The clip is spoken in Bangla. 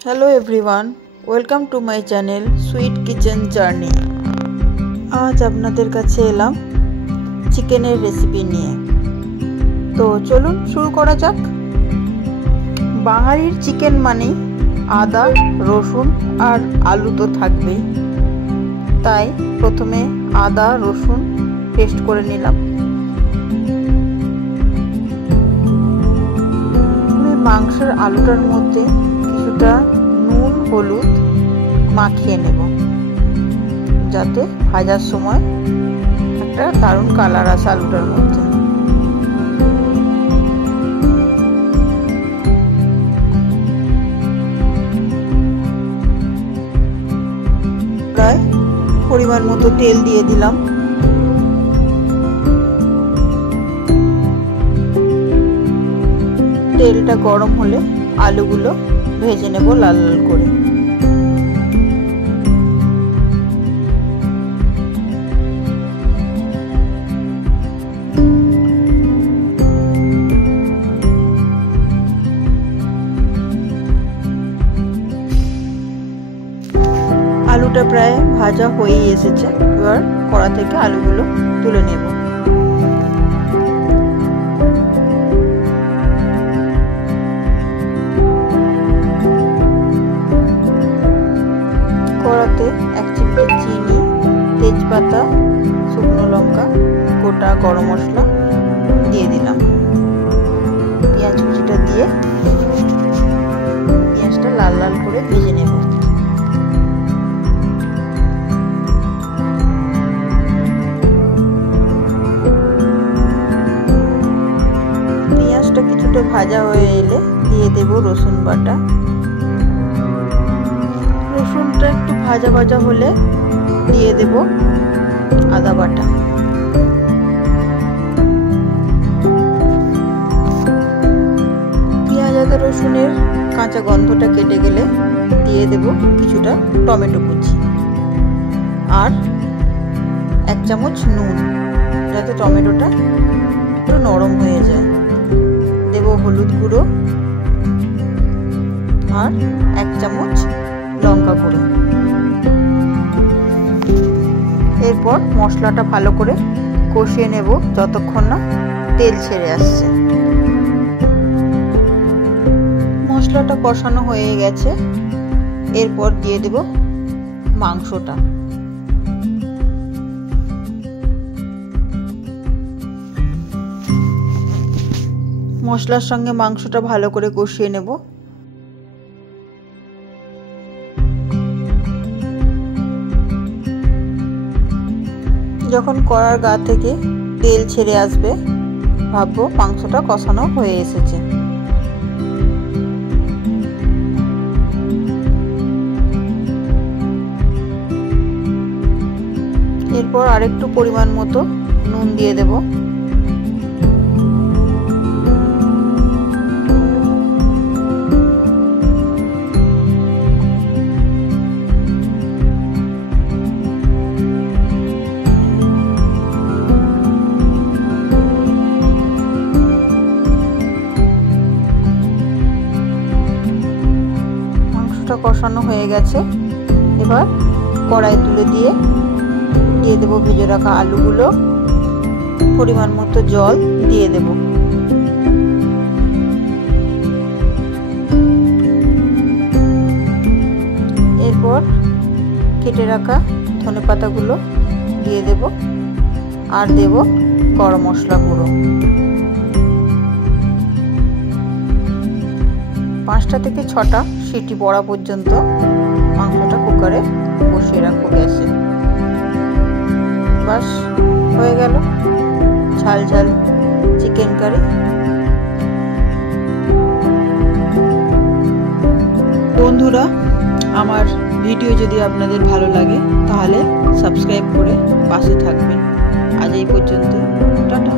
Hello everyone, welcome to my channel Sweet Kitchen Journey. आज आपनादेर काछे एलाम चिकेनेर रेसिपि निये। तो चलुन शुरू करा जाक। बांगालिर चिकेन मानेई आदा रसुन और आलू तो थाकबेई, ताई प्रथमे आदा रसुन पेस्ट करे निलाम। मांसेर आलुटार मध्य কিছুটা নুন হলুদ মাখিয়ে নেব, যাতে ভাজার সময় একটা দারুণ কালার আসে আলুটার মধ্যে। প্রায় পরিমাণ মতো তেল দিয়ে দিলাম। তেলটা গরম হলে আলুগুলো ভেজে নেব লাল লাল করে। আলুটা প্রায় ভাজা হয়ে এসেছে, এবার কড়া থেকে আলুগুলো তুলে নেব। কড়াতে 1 চিমটি চিনি, তেজপাতা, শুকনো লঙ্কা, গোটা গরম মশলা দিয়ে দিলাম। পেঁয়াজ কুচিটা দিয়ে পেঁয়াজটা লাল লাল করে ভেজে নেব। পেঁয়াজটা কিছুটা ভাজা হয়ে এলে দিয়ে দেব রসুন বাটা। রসুনটা একটু ভাজা ভাজা হলে দিয়ে দেব আদা বাটা। পেঁয়াজ আদা রসুনের কাঁচা গন্ধটা কেটে গেলে দিয়ে দেব কিছুটা টমেটো কুচি আর 1 চামচ নুন, যাতে টমেটোটা একটু নরম হয়ে যায়। দেব হলুদ গুঁড়ো আর 1 চামচ লঙ্কা গুঁড়ো। এরপর মশলাটা ভালো করে কষিয়ে নেব যতক্ষণ না তেল ছেড়ে আসছে। মশলাটা কষানো হয়ে গেছে, এরপর দিয়ে দেব মাংসটা। মশলার সঙ্গে মাংসটা ভালো করে কষিয়ে নেব। যখন কড়ার গা থেকে তেল ছেড়ে আসবে, ভাববো মাংসটা কষানো হয়ে এসেছে। এরপর আরেকটু পরিমাণ মতো নুন দিয়ে দেব। কষানো হয়ে গেছে, এবার কড়াই তুলে দিয়ে দেব ভেজে রাখা আলুগুলো। পরিমাণ মতো জল দিয়ে দেব। এরপর কেটে রাখা ধনেপাতাগুলো দিয়ে দেব আর দেব গরম মশলা গুঁড়ো। 5টা থেকে 6টা সিটি পড়া পর্যন্ত মাংসটা কুকারে বসিয়ে রাখবো গ্যাসে। বাস হয়ে গেল ঝাল ঝাল চিকেন কারি। বন্ধুরা, আমার ভিডিও যদি আপনাদের ভালো লাগে তাহলে সাবস্ক্রাইব করে পাশে থাকবেন। আজ এই পর্যন্ত, টাটা।